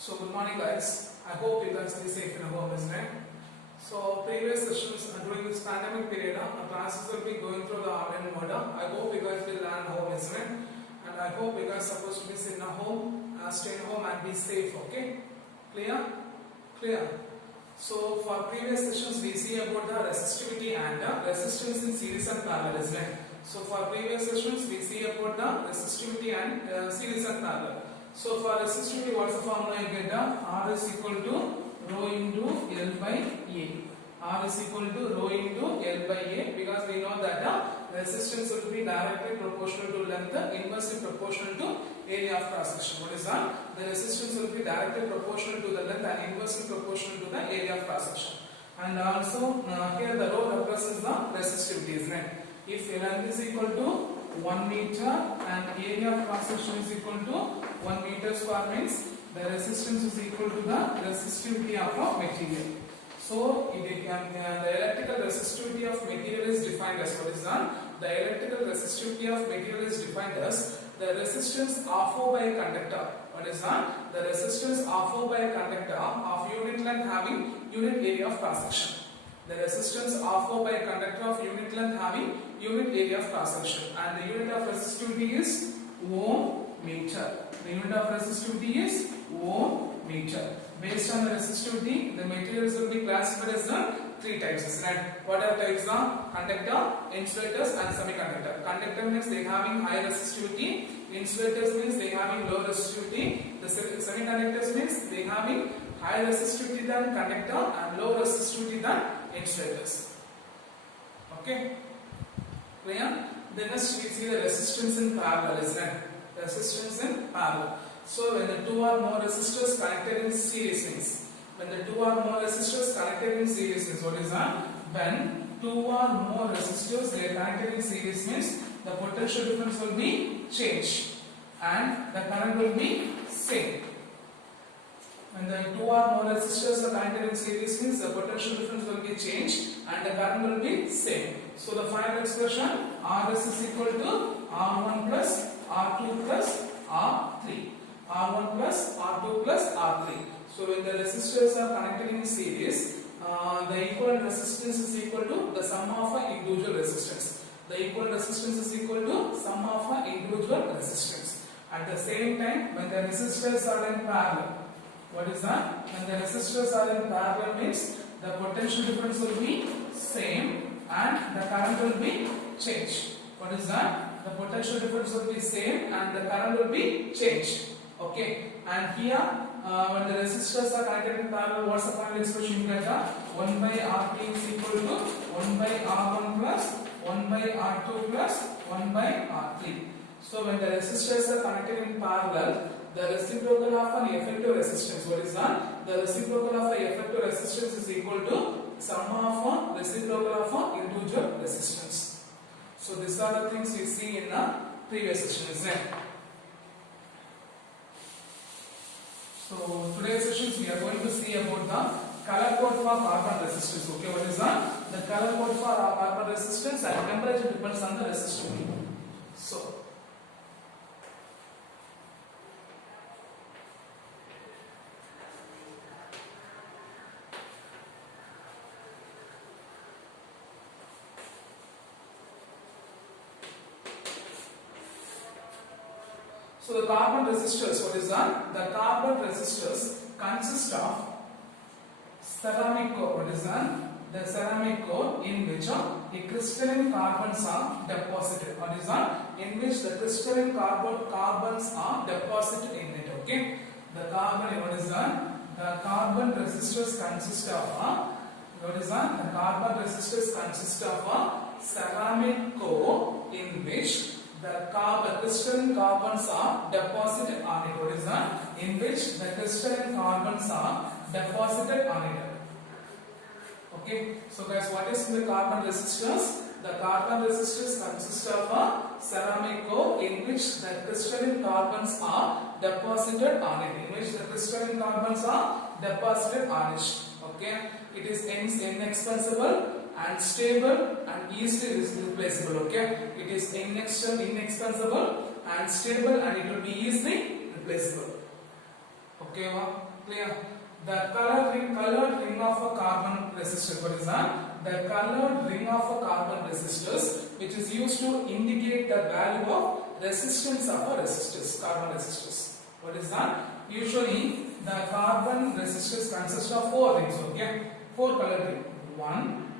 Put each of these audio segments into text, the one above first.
So good morning guys. I hope you guys stay safe in home, isn't it? So previous sessions during this pandemic period, our classes will be going through the online mode. I hope you guys will learn home, isn't it? And I hope you guys supposed to be sitting at home, stay at home and be safe. Okay? Clear? Clear. So for previous sessions we see about the resistivity and resistance in series and parallel, isn't it? So for previous sessions we see about the resistivity and series and parallel. So for resistivity, what's the formula you get? R is equal to rho into L by A. R is equal to rho into L by A, because we know that resistance will be directly proportional to length, inversely proportional to area of cross section. What is that? The resistance will be directly proportional to the length and inversely proportional to the area of cross section. And also here the rho represents the resistivity, isn't it? If length is equal to 1 meter and area of cross section is equal to 1 meter square, means the resistance is equal to the resistivity of a material. So the electrical resistivity of material is defined as what is that? The electrical resistivity of material is defined as the resistance offered by a conductor. What is that? The resistance offered by a conductor of unit length having unit area of cross section. The resistance offered by a conductor of unit length having unit area of cross section, and the unit of resistivity is ohm meter. The unit of resistivity is ohm meter. Based on the resistivity, the materials will be classified as the three types, isn't it? What are types? Conductor, insulators and semiconductor. Conductor means they having high resistivity, insulators means they having low resistivity, the semiconductors means they having high resistivity than conductor and low resistivity than insulators. Okay? Clear? Then next we see the resistance in parallel, isn't it? Resistance in parallel. So when the two or more resistors connected in series means, when the two or more resistors connected in series means, what is that? When two or more resistors they are connected in series means the potential difference will be changed and the current will be same. When the two or more resistors are connected in series means the potential difference will be changed and the current will be same. So the final expression Rs is equal to R1 plus R2 plus R3. R1 plus R2 plus R3. So when the resistors are connected in series, the equivalent resistance is equal to the sum of individual resistance. The equivalent resistance is equal to sum of individual resistance. At the same time, when the resistors are in parallel, what is that? When the resistors are in parallel means the potential difference will be same and the current will be changed. What is that? The potential difference will be same and the current will be changed. Okay. And here, when the resistors are connected in parallel, what's the final expression you get? 1 by R3 is equal to 1 by R1 plus 1 by R2 plus 1 by R3. So when the resistors are connected in parallel, the reciprocal of an effective resistance, what is that? The reciprocal of an effective resistance is equal to sum of reciprocal of individual resistance. So these are the things we see in the previous session, isn't it? So today's sessions we are going to see about the color code for carbon resistance. Okay, what is that? The color code for carbon resistance and temperature depends on the resistivity. So the carbon resistors, what is that? The carbon resistors consist of ceramic core. What is that? The ceramic core in which the crystalline carbons are deposited. What is that? In which the crystalline carbons are deposited in it. Okay. The carbon, what is that? The carbon resistors consist of what is that? The carbon resistors consist of a ceramic core in which the crystalline carbons are deposited on it. What is that? In which the crystalline carbons are deposited on it. Okay. So guys, what is the carbon resistors? The carbon resistors consist of a ceramic core in which the crystalline carbons are deposited on it. In which the crystalline carbons are deposited on it. Okay. It is inexpensible and stable and easily replaceable. Okay, it is inexpensible and stable and it will be easily replaceable. Okay, clear? The colored ring of a carbon resistor. What is that? The colored ring of a carbon resistors, which is used to indicate the value of resistance of a resistors, carbon resistors. What is that? Usually, the carbon resistors consist of 4 rings. Okay, 4 colored rings. 1,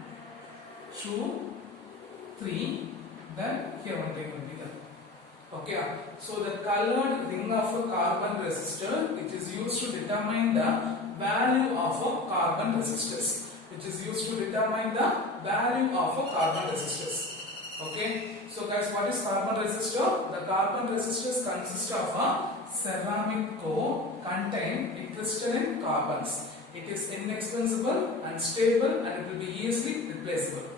2, 3. Then here one ring will be there. Okay, so the colored ring of a carbon resistor, which is used to determine the value of a carbon resistors, which is used to determine the value of a carbon resistors. Okay, so guys, what is carbon resistor? The carbon resistors consist of a ceramic core contain crystalline carbons. It is inexpensive and stable, and it will be easily replaceable.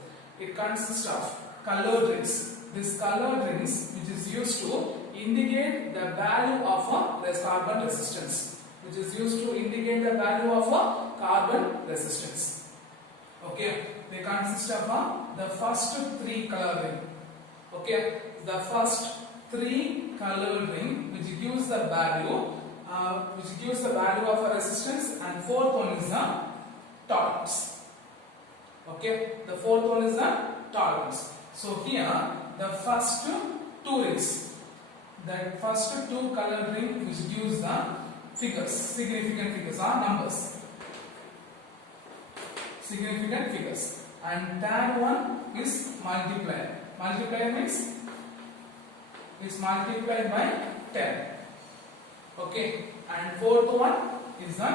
It consists of colored rings. These colored rings, which is used to indicate the value of a carbon resistance, which is used to indicate the value of a carbon resistance. Okay, they consist of the first 3 color ring. Okay, the first 3 color ring, which gives the value, of a resistance, and 4th one is the tolerance. Okay, the 4th one is the tolerance. So here, the first 2 rings, the first 2 color ring, which gives the figures, significant figures, are numbers, significant figures, and third one is multiplier. Multiplier means is multiplied by 10. Okay, and 4th one is the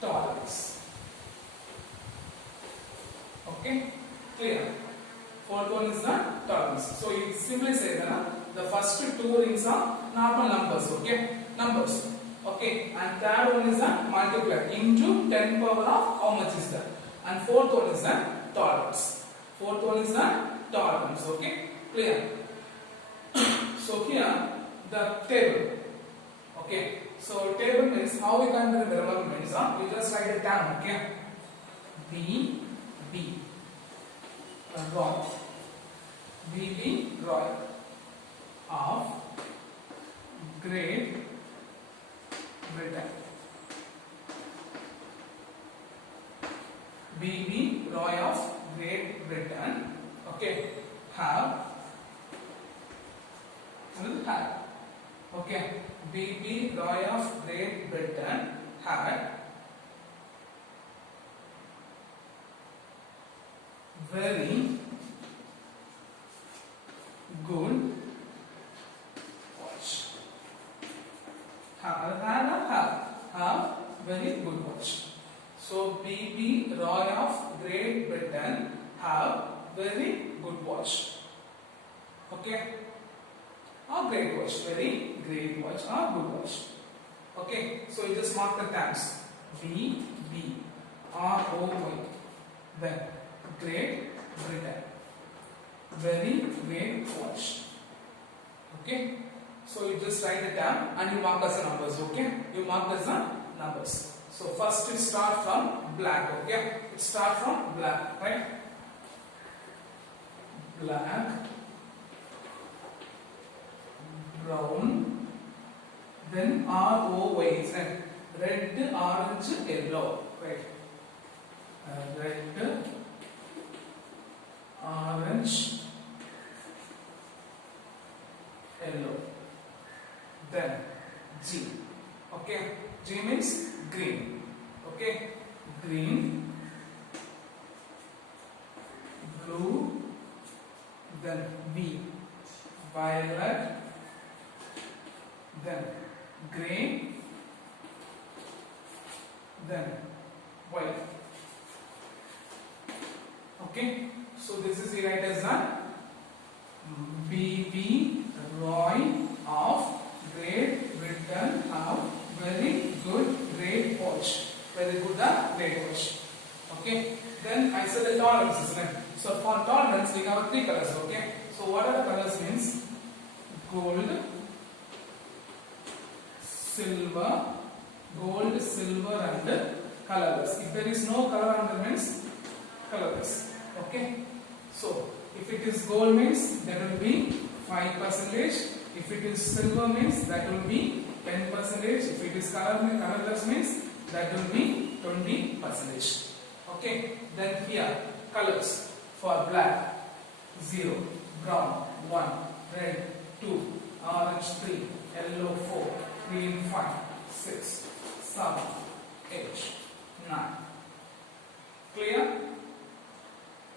tolerance. Okay, clear? 4th one is the tolerance. So you simply say that the first 2 rings are normal numbers. Okay, numbers. Okay, and third one is the multiplier into 10 power of how much is that, and 4th one is the tolerance. 4th one is the tolerance. Okay, clear? So here the table. Okay, so table means how we can remember means we just write it down. Okay, B Roy, B Roy of Great Britain. B Roy of Great Britain. Okay, have. Okay, B Roy of Great Britain had very good watch. Have very good watch. So B Roy of Great Britain have very good watch. Okay. Or great watch, very great watch, or good watch. Okay, so you just mark the terms. B R O Y. Then Great Britain, very great watch. Okay, so you just write the term and you mark as the numbers. Okay, you mark as the numbers. So first you start from black. Okay, it start from black, right? Black, brown, then ROY is red, orange, yellow, right? Red, orange, yellow. Then G. Okay, G means green. Okay, green, blue, then V, violet, then grey, then white. Okay, so this is the right as a B Roy of Great Britain have very good great watch. Very good great watch. Okay, then I said the tolerance, isn't it? So for tolerance we have 3 colors. Okay, so what are the colors means? Gold, silver, and colorless. If there is no color on the means colorless. Okay, so if it is gold means that will be 5%. If it is silver means that will be 10%. 10%. If it is colorless means that will be 20%. Okay. Then here colors for black 0, brown 1, red 2, orange 3, yellow 4, green 5, 6, 7, 8, 9. Clear?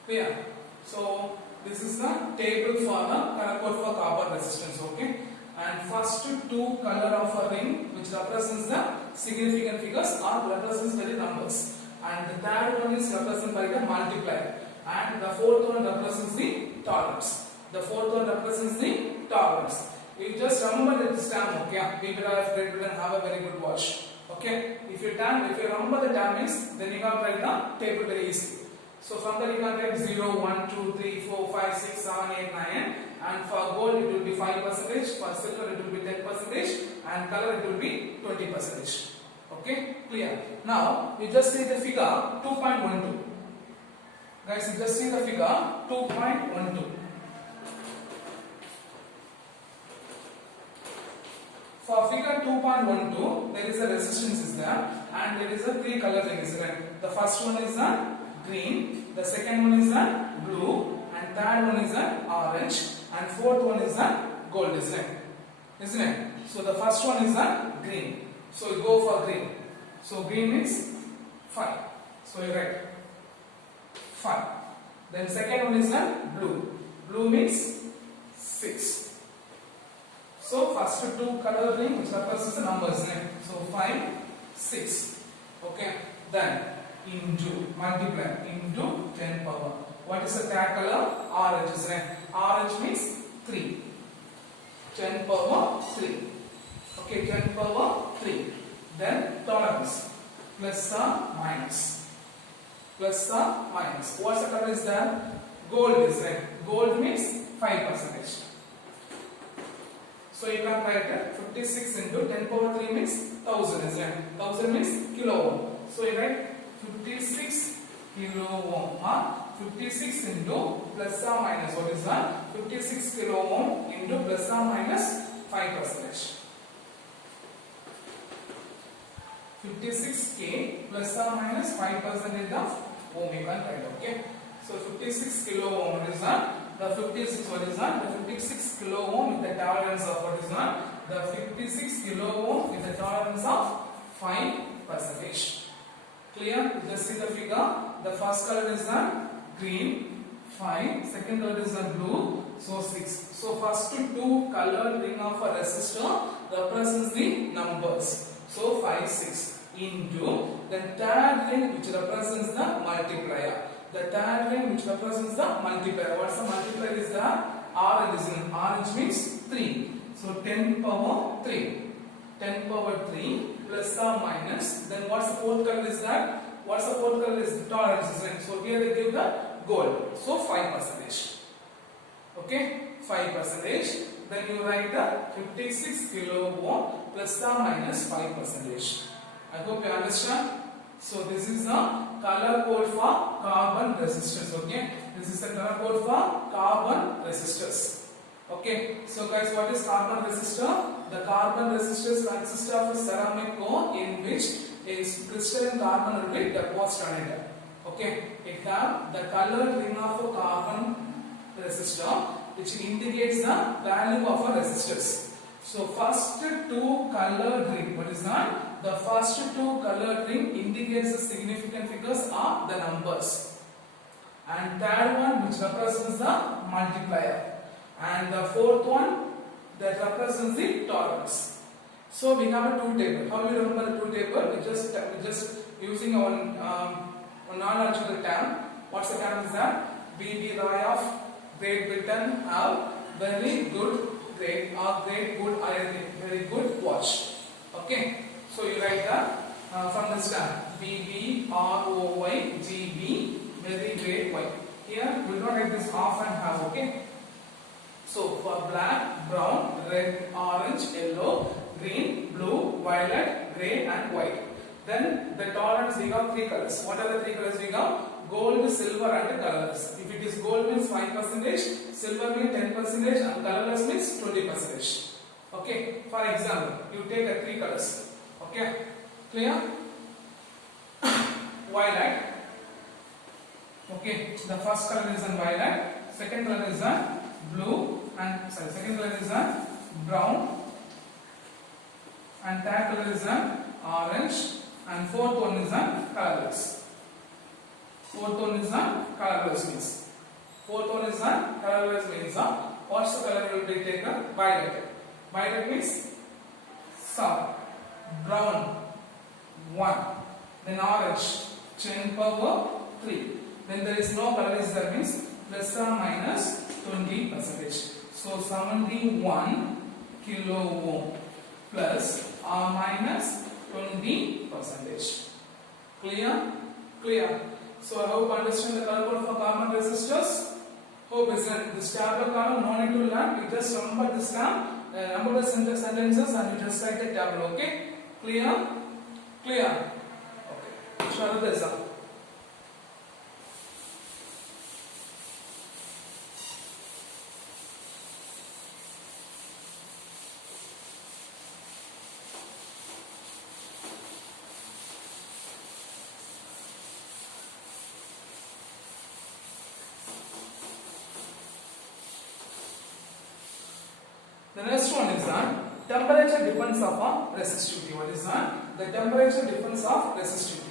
Clear. So this is the table for the color code for carbon resistance. Okay. And first two color of a ring which represents the significant figures or represents by the numbers, and the third one is represented by the multiplier, and the fourth one represents the tolerance. The fourth one represents the tolerance. You just remember this term. Okay. People are afraid to have a very good watch. Okay. If you remember the term is, then you can write the table very easily. So from there you can write 0, 1, 2, 3, 4, 5, 6, 7, 8, 9, and for gold it will be 5%, for silver it will be 10%, and color it will be 20%. Okay, clear? Now you just see the figure 2.12. Guys, you just see the figure 2.12. For figure 2.12, there is a resistance is there, and there is a three color thing is there. The first one is a green, the second one is a blue, and third one is a orange, and fourth one is a gold, isn't it? So the first one is a green. So you go for green. So green means 5. So you write 5. Then second one is a blue. Blue means 6. So first two color ring which represents the numbers, isn't it? So 5, 6. Okay. Then into multiply into 10 power. What is the third color? Orange, isn't it? Orange means 3. 10 power 3. Okay, 10 power 3. Then tolerance. Plus or minus. Plus or minus. What's the color is there? Gold is there. Gold means 5%. So you can write it 56 into 10 power 3 means 1000, isn't it? 1000 means kilo ohm. So you write 56 kilo ohm, or 56 into plus or minus, what is that? 56 kilo ohm into plus or minus 5%. 56k plus or minus 5% of ohm you can write. Okay. So 56 kilo ohm is the 56, what is that? The 56 kilo ohm with the tolerance of what is that? The 56 kilo ohm with the tolerance of 5%. Clear? You just see the figure. The first color is the green, 5. Second color is the blue, so 6. So first two color ring of a resistor represents the numbers. So 5, 6 into the third ring which represents the multiplier. The third ring which represents the multiplier. What's the multiplier is the orange. Orange means 3. So 10 power 3. 10 power 3 plus or minus. Then what's the fourth color is that? What's the fourth color is the tolerance, isn't it? So here they give the gold. So 5%. Okay, 5%. Then you write the 56 kilo ohm plus or minus 5%. I hope you understand. So this is the color code for carbon resistors. Okay, this is the color code for carbon resistors. Okay, so guys, what is carbon resistor? The carbon resistors consist of a ceramic core in which a crystalline carbon will be deposited on it. Okay, it have the colored ring of a carbon resistor which indicates the value of a resistors. So first two colored ring, what is that? The first two colored ring indicates the significant figures are the numbers, and third one which represents the multiplier, and the fourth one that represents the tolerance. So we have a two table. How do you remember the two table? We just using one non-logical term. What's the term is that? B.B. Roy of Great Britain have very good grade or great good iron, very good watch. Okay. So you write the from this term B.B. R.O.Y. G.B. very great white. Here we will not write this half and half. Okay. So for black, brown, red, orange, yellow, green, blue, violet, grey and white. Then the tolerance we got three colors. What are the three colors we got? Gold, silver and colorless. If it is gold means 5%, silver means 10% and colorless means 20%. Okay, for example, you take three colors. Okay, clear? Violet. Okay, the first color is in violet, second color is in blue, and second color is in brown, and third color is in orange, and fourth one is in colorless. Fourth one is in colorless means. Fourth one is in colorless means what's the color will be taken? Violet. Violet means sun. Brown 1. Then orange 10 power 3. Then there is no color is there means plus or minus 20%. So 71 kilo ohm plus or minus 20%. Clear? Clear. So I hope you understand the color code for common resistors. Hope is that this tablet column no need to learn. You just remember this term, number the sentences and you just write the table. Okay? Clear? Clear? Okay. Shall we do The next one is that temperature depends upon resistivity. What is that? The temperature depends of resistivity.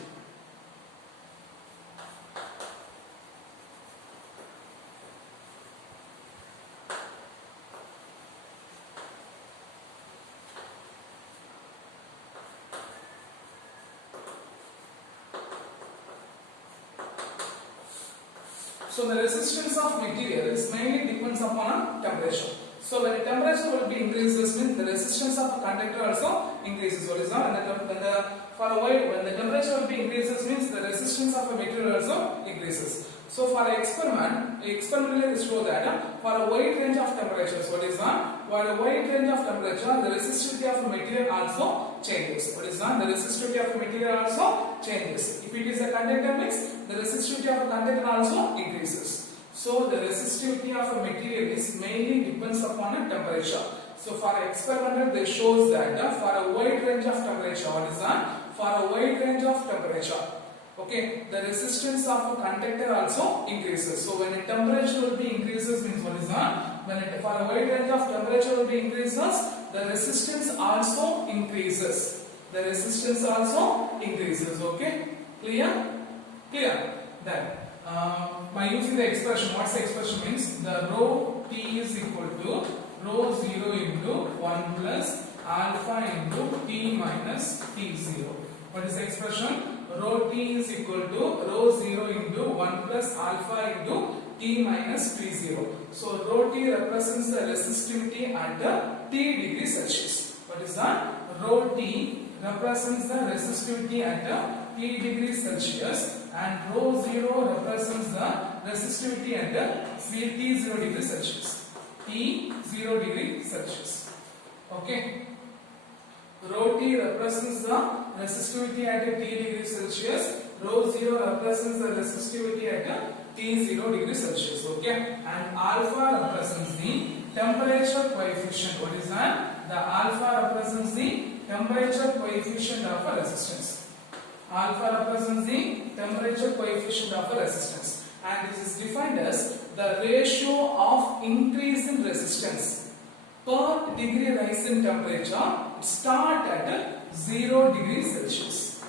So the resistance of material is mainly depends upon temperature. So when the temperature will be increases means the resistance of the conductor also increases. What is that? When the temperature will be increases means the resistance of the material also increases. So for experiment, experimentally show that for a wide range of temperatures, what is that? For a wide range of temperature, the resistivity of the material also changes. What is that? The resistivity of the material also changes. If it is a conductor means the resistivity of the conductor also increases. So the resistivity of a material is mainly depends upon a temperature. So for experimental they shows that for a wide range of temperature, what is that? For a wide range of temperature, okay, the resistance of a conductor also increases. So when the temperature will be increases means what is that? When it, for a wide range of temperature will be increases, the resistance also increases. The resistance also increases. Okay, clear? Clear? Then. By using the expression, what's the expression means? The rho T is equal to rho 0 into 1 plus alpha into T minus T0. What is the expression? Rho T is equal to rho 0 into 1 plus alpha into T minus T0. So rho T represents the resistivity at T degrees Celsius. What is that? Rho T represents the resistivity at T degrees Celsius, and rho 0 represents the resistivity at T 0 degrees Celsius. T 0 degree Celsius. Okay. Rho T represents the resistivity at T degrees Celsius. Rho 0 represents the resistivity at T 0 degrees Celsius. Okay. And alpha represents the temperature coefficient. What is that? The alpha represents the temperature coefficient of a resistance. Alpha represents the temperature coefficient of a resistance, and this is defined as the ratio of increase in resistance per degree rise in temperature start at 0 degrees Celsius.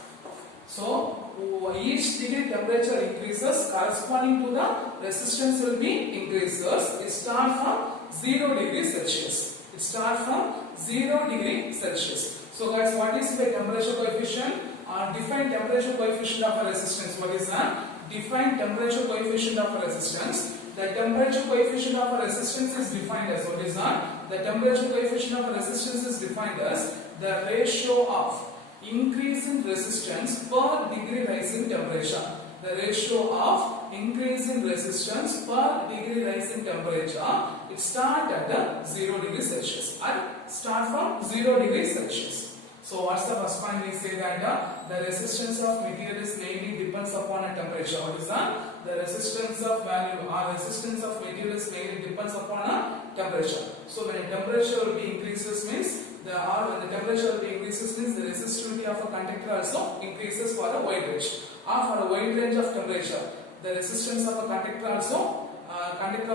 So each degree temperature increases, corresponding to the resistance will be increases. It starts from 0 degrees Celsius. It starts from 0 degrees Celsius. So guys, what is the temperature coefficient? Define temperature coefficient of a resistance. What is that? Define temperature coefficient of a resistance. The temperature coefficient of a resistance is defined as, what is that? The temperature coefficient of a resistance is defined as the ratio of increase in resistance per degree rise in temperature. The ratio of increase in resistance per degree rise in temperature, it start at 0 degrees Celsius. And start from 0 degrees Celsius. So what's the first point? We say that the resistance of material is mainly depends upon a temperature. What is that? The resistance of value or resistance of material is mainly depends upon a temperature. So when the temperature will be increases means when the temperature will be increases means the resistivity of a conductor also increases for a wide range. Or for a wide range of temperature, the resistance of a conductor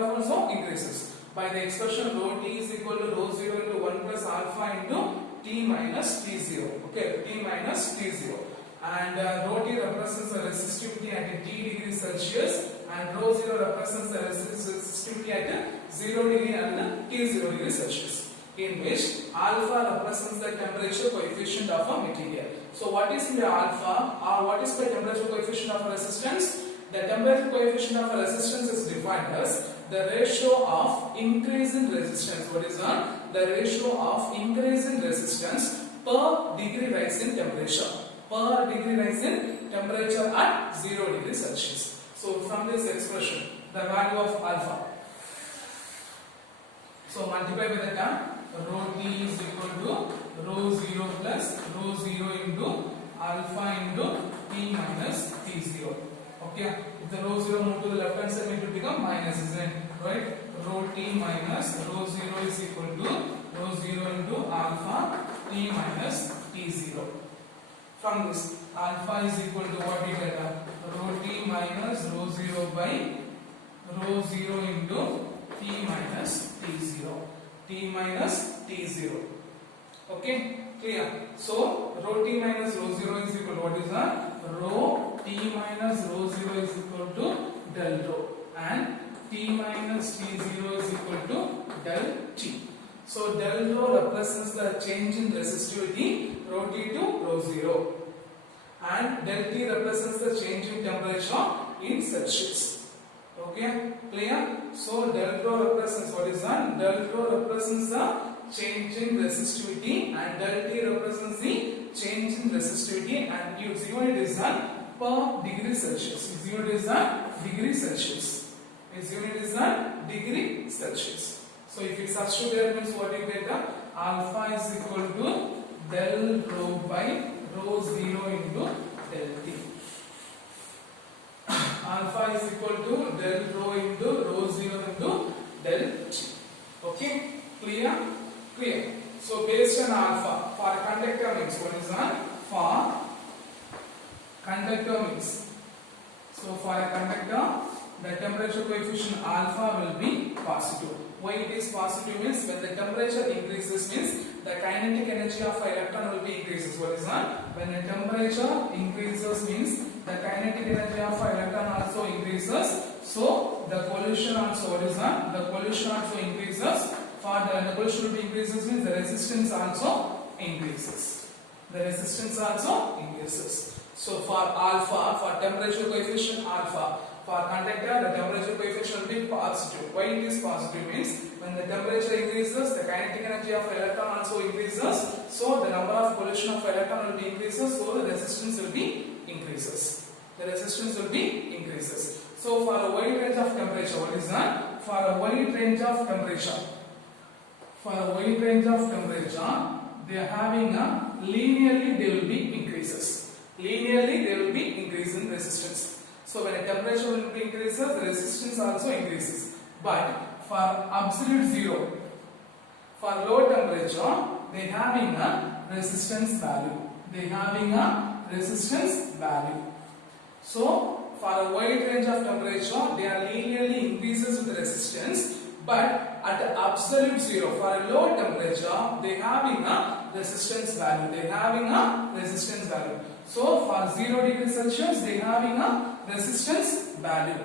also increases by the expression rho t is equal to rho 0 into 1 plus alpha into t minus t0. Okay, t minus t0. And rho t represents the resistivity at t degrees Celsius, and rho 0 represents the resistivity at 0 degree and t0 degree Celsius, in which alpha represents the temperature coefficient of a material. So what is the alpha, or what is the temperature coefficient of a resistance? The temperature coefficient of a resistance is defined as the ratio of increase in resistance. What is that? The ratio of increase in resistance per degree rise in temperature. Per degree rise in temperature at 0 degree Celsius. So from this expression, the value of alpha. So multiply by the term rho t is equal to rho 0 plus rho 0 into alpha into t minus t0. Okay, if the rho 0 move to the left hand side, it will become minus, isn't it? Right? Rho t minus rho 0 is equal to rho 0 into alpha t minus t0. From this, alpha is equal to what we get? Rho t minus rho 0 by rho 0 into t minus t0. T minus t0. Okay, clear? So, rho t minus rho 0 is equal to what is that? Rho t minus rho 0 is equal to del rho, and t minus t0 is equal to del t. So del rho represents the change in resistivity, rho t to rho 0, and del t represents the change in temperature in Celsius. Okay, clear? So del rho represents what is that? Del rho represents the change in resistivity, and del t represents the change in resistivity, and its unit is that per degree Celsius. Its unit is that degree Celsius. Its unit is that degree Celsius. So if you substitute there, means what you get? Alpha is equal to del rho by rho 0 into del t. Alpha is equal to del rho into rho 0 into del t. Okay, clear? Clear. So based on alpha, for conductor means what is that? For conductor means. So for a conductor, the temperature coefficient alpha will be positive. Why it is positive means when the temperature increases means the kinetic energy of an electron will be increases. What is that? When the temperature increases means the kinetic energy of an electron also increases. So the collision also, what is that? The collision also increases. For the collision will be increases means the resistance also increases. The resistance also increases. So for alpha, for temperature coefficient alpha, for conductor, the temperature coefficient will be positive. Why it is positive means when the temperature increases, the kinetic energy of electron also increases. So the number of collision of electron will be increases. So the resistance will be increases. The resistance will be increases. So for a wide range of temperature, what is that? For a wide range of temperature, they are having a linearly they will be increases. Linearly they will be increase in resistance. So when a temperature will be increases, the resistance also increases. But for absolute zero, for low temperature, they having a resistance value. So for a wide range of temperature, they are linearly increases with the resistance. But at absolute zero, for a low temperature, they having a resistance value. So for 0 degrees Celsius, they having a resistance value.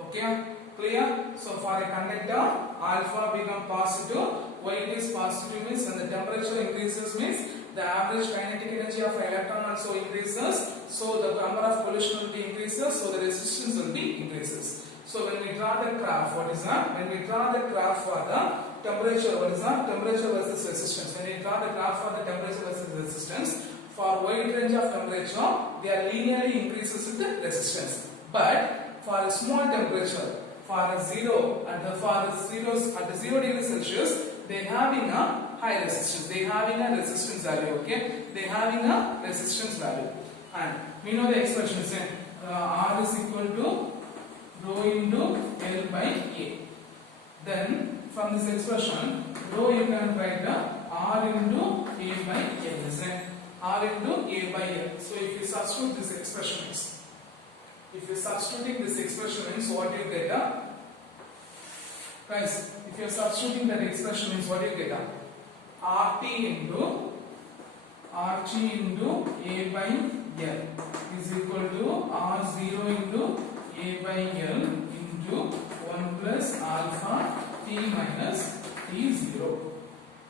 Okay, clear? So for a conductor, alpha become positive. Why it is positive means when the temperature increases means the average kinetic energy of an electron also increases. So the number of collision will be increases. So the resistance will be increases. So when we draw the graph, what is that? When we draw the graph for the temperature, what is that? Temperature versus resistance. When we draw the graph for the temperature versus resistance, for wide range of temperature, they are linearly increases with the resistance. But for a small temperature, for a zero and for zeros at 0 degrees Celsius, they having a high resistance. They having a resistance value. Okay, they having a resistance value. And we know the expression is R is equal to rho into L by A. Then from this expression, rho you can write the R into A by L, isn't it? R into A by L. So if you substitute this expression means, if you are substituting this expression means what you get? Guys, if you are substituting that expression means what you get? RT into RT into A by L is equal to R0 into A by L into 1 plus alpha T minus T0.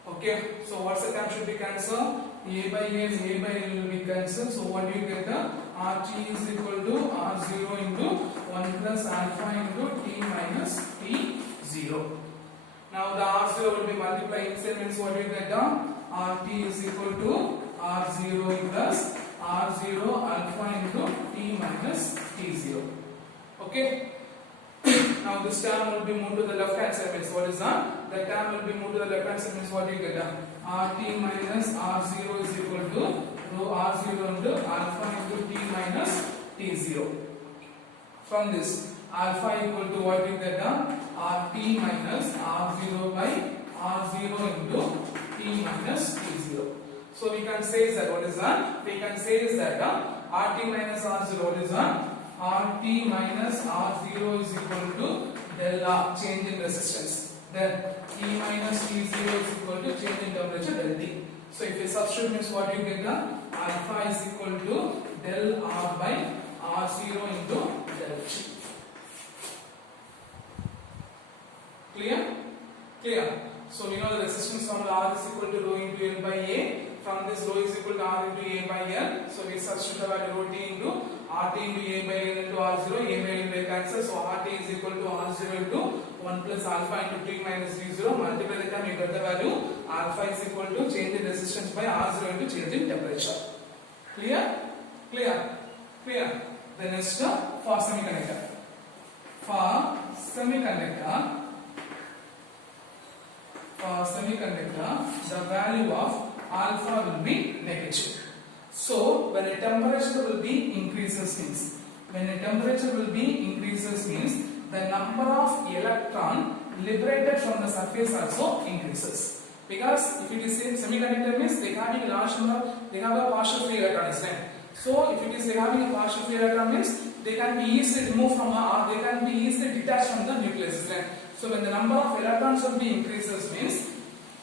Okay, so what's the term should be cancelled? A by L will be cancelled. So what do you get? RT is equal to R0 into 1 plus alpha into T minus T0. Now the R0 will be multiplied inside means what do you get? RT is equal to R0 plus R0 alpha into T minus T0. Okay. Now this term will be moved to the left hand side means what is that? The term will be moved to the left hand side means what do you get? RT minus R0 is equal to rho R0 into alpha into T minus T0. From this, alpha equal to what you get? RT minus R0 by R0 into T minus T0. So we can say that what is that? We can say is that RT minus R0 what is that? RT minus R0 is equal to del R, change in resistance. Then T minus T0 is equal to change in temperature del T. So if you substitute means what you get? Alpha is equal to del R by R0 into del T. Clear? Clear. So we know the resistance formula R is equal to rho into L by A. From this rho is equal to R into A by L. So we substitute the value rho T into RT into A by L into R0. A by L will cancel. So RT is equal to R0 into 1 plus alpha into T minus T0. Multiply the time you get the value. Alpha is equal to change in resistance by R0 into change in temperature. Clear? Clear? Clear? The next for semiconductor. For semiconductor, the value of alpha will be negative. So when a temperature will be increases means, the number of electron liberated from the surface also increases. Because if it is in semiconductor means they having a large number, they have a partial free electron, isn't it? So if it is they having a partial free electron means they can be easily removed from or they can be easily detached from the nucleus, isn't it? So when the number of electrons will be increases means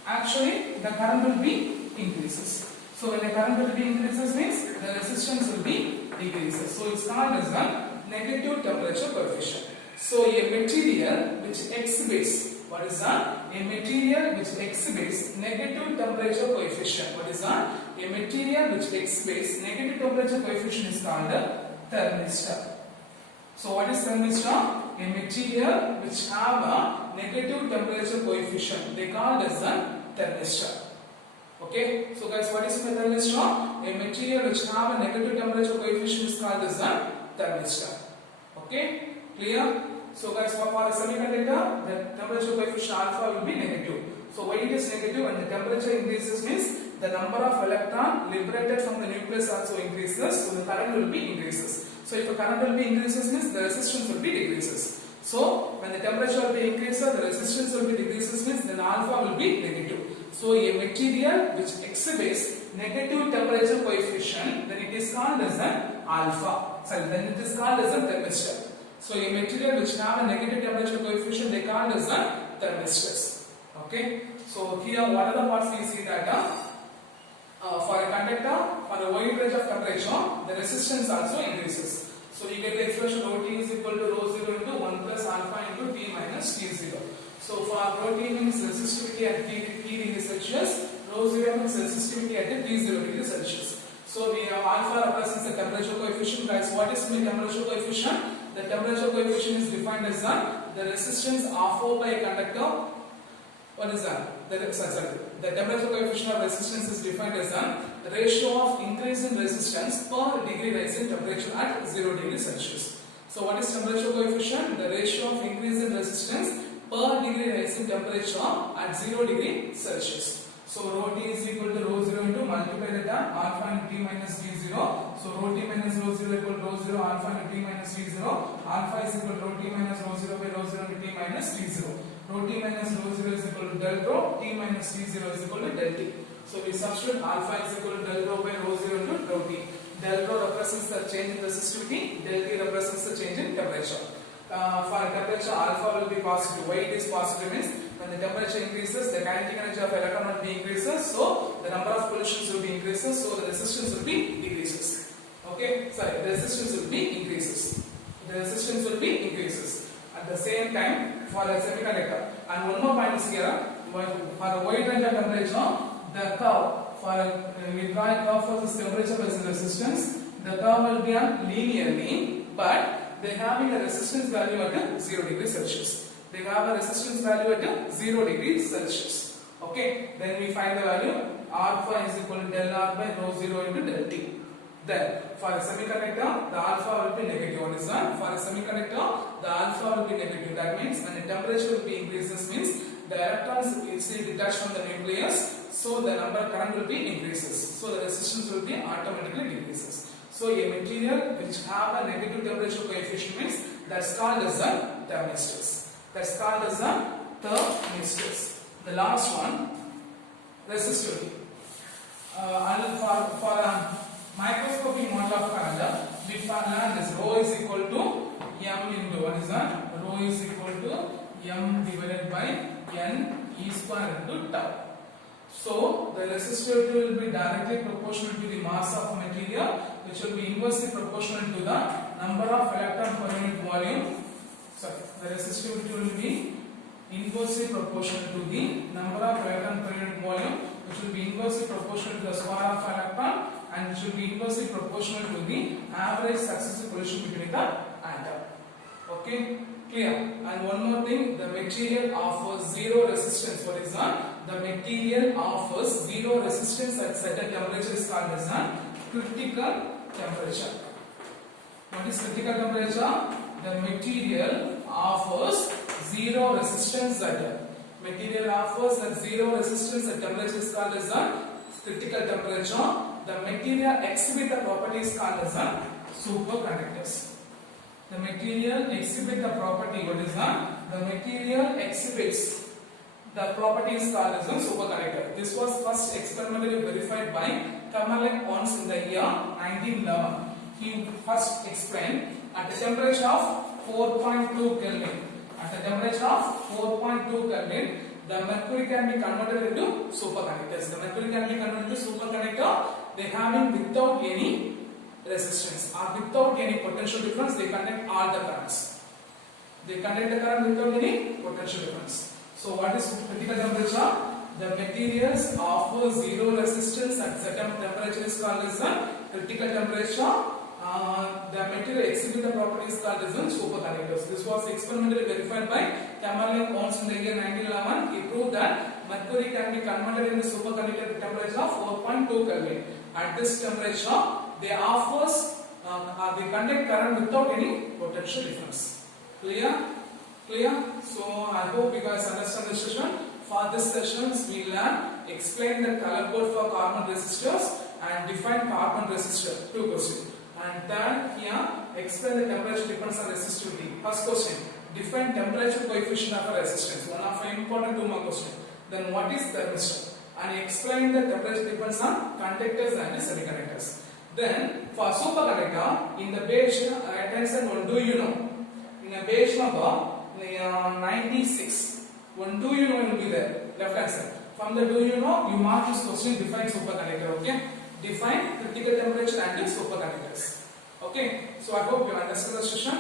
actually the current will be increases. So when the current will be increases means the resistance will be decreases. So it's called as a negative temperature coefficient. So a material which exhibits, what is that? A material which exhibits negative temperature coefficient. What is that? A material which exhibits negative temperature coefficient is called a thermistor. So what is thermistor? A material which have a negative temperature coefficient. They call it as a thermistor. Okay. So guys, what is a thermistor? A material which have a negative temperature coefficient is called as a thermistor. Okay. Clear? So guys, for a semiconductor, the temperature coefficient alpha will be negative. So why it is negative? When the temperature increases means the number of electron liberated from the nucleus also increases. So the current will be increases. So if the current will be increases means the resistance will be decreases. So when the temperature will be increases, the resistance will be decreases means then alpha will be negative. So a material which exhibits negative temperature coefficient, then it is called as an alpha. Then it is called as a thermistor. So a material which have a negative temperature coefficient, they called as a thermistors. Okay. So here what are the parts we see that for a conductor, for a wide range of temperature, the resistance also increases. So we get the expression rho T is equal to rho 0 into 1 plus alpha into T minus T0. So for rho T means resistivity at T degree Celsius, rho 0 means resistivity at T 0 degree Celsius. So we have alpha represents the temperature coefficient. Guys, what is the temperature coefficient? The temperature coefficient is defined as the resistance offered by a conductor. What is that? The temperature coefficient of resistance is defined as the ratio of increase in resistance per degree rise in temperature at 0 degree Celsius. So what is temperature coefficient? The ratio of increase in resistance per degree rise in temperature at 0 degree Celsius. So rho T is equal to rho 0 into multiply the term alpha into T minus T0. So rho T minus rho 0 equal to rho 0 alpha into T minus T0. Alpha is equal to rho T minus rho 0 by rho 0 into T minus T0. Rho t minus rho 0 is equal to del rho, t minus t0 is equal to del t. So we substitute alpha is equal to del rho by rho 0 into rho t. Del rho represents the change in resistivity, del t represents the change in temperature. For temperature, alpha will be positive. Why it is positive means when the temperature increases, the kinetic energy of electron will be increases, so the number of collisions will be increases, so the resistance will be decreases. Okay, sorry, the resistance will be increases. The resistance will be increases. At the same time, for a semiconductor, and one more point is here, for a wide range of temperature, the curve, we draw a curve for this temperature versus resistance, the curve will be on linearly, but they having a resistance value at 0 degrees Celsius. They have a resistance value at 0 degrees Celsius. Okay, then we find the value alpha is equal to del R by rho 0 into del T. Then for a semiconductor, the alpha will be negative. What is that? For a semiconductor, the alpha will be negative. That means when the temperature will be increases means the electrons is detached from the nucleus, so the current will be increases. So the resistance will be automatically decreases. So a material which have a negative temperature coefficient means that's called as a thermistors. That's called as a thermistors. The last one, resistivity. For a microscopic model of current, we learn this rho is equal to m into what is that? Rho is equal to m divided by n e square into tau. So the resistivity will be directly proportional to the mass of material, which will be inversely proportional to the number of electron per unit volume. Sorry, the resistivity will be inversely proportional to the number of electron per unit volume, which will be inversely proportional to the square of electron, and which will be inversely proportional to the average successive collision between the atom. Okay, clear? And one more thing, the material offers zero resistance. What is that? The material offers zero resistance at certain temperature is called as a critical temperature. What is critical temperature? The material offers zero resistance at zero resistance at temperature is called as a critical temperature. The material exhibit the properties called as a superconductors. The material exhibit the property. What is that? The material exhibits the properties called as a superconductor. This was first experimentally verified by Kamerlingh Onnes in the year 1911. He first explained at the temperature of 4.2 Kelvin. At the temperature of 4.2 Kelvin, the mercury can be converted into superconductors. The mercury can be converted into superconductor. They having without any resistance or without any potential difference, they conduct all the currents. They conduct the current without any potential difference. So what is critical temperature? The materials offer zero resistance at certain temperature is called as a critical temperature. The material exhibit the properties called as superconductors. This was experimentally verified by Kamerlingh Onnes in the year 1911. He proved that mercury can be converted into superconductor at temperature of 4.2 Kelvin. At this temperature, they conduct current without any potential difference. Clear? Clear? So I hope you guys understand this session. For this sessions, we learn explain the color code for carbon resistors and define carbon resistor. 2 questions. And then here explain the temperature depends on resistivity. First question, define temperature coefficient of a resistance. One of the important 2 more questions. Then what is thermistor? And explain the temperature depends on conductors and semiconductors. Then for superconductor, in the beige right hand side, one do you know? In a beige number 96, one do you know will be there, left hand side. From the do you know, you mark this question, define superconductor. Okay, define critical temperature and superconductors. Okay, so I hope you understand the session.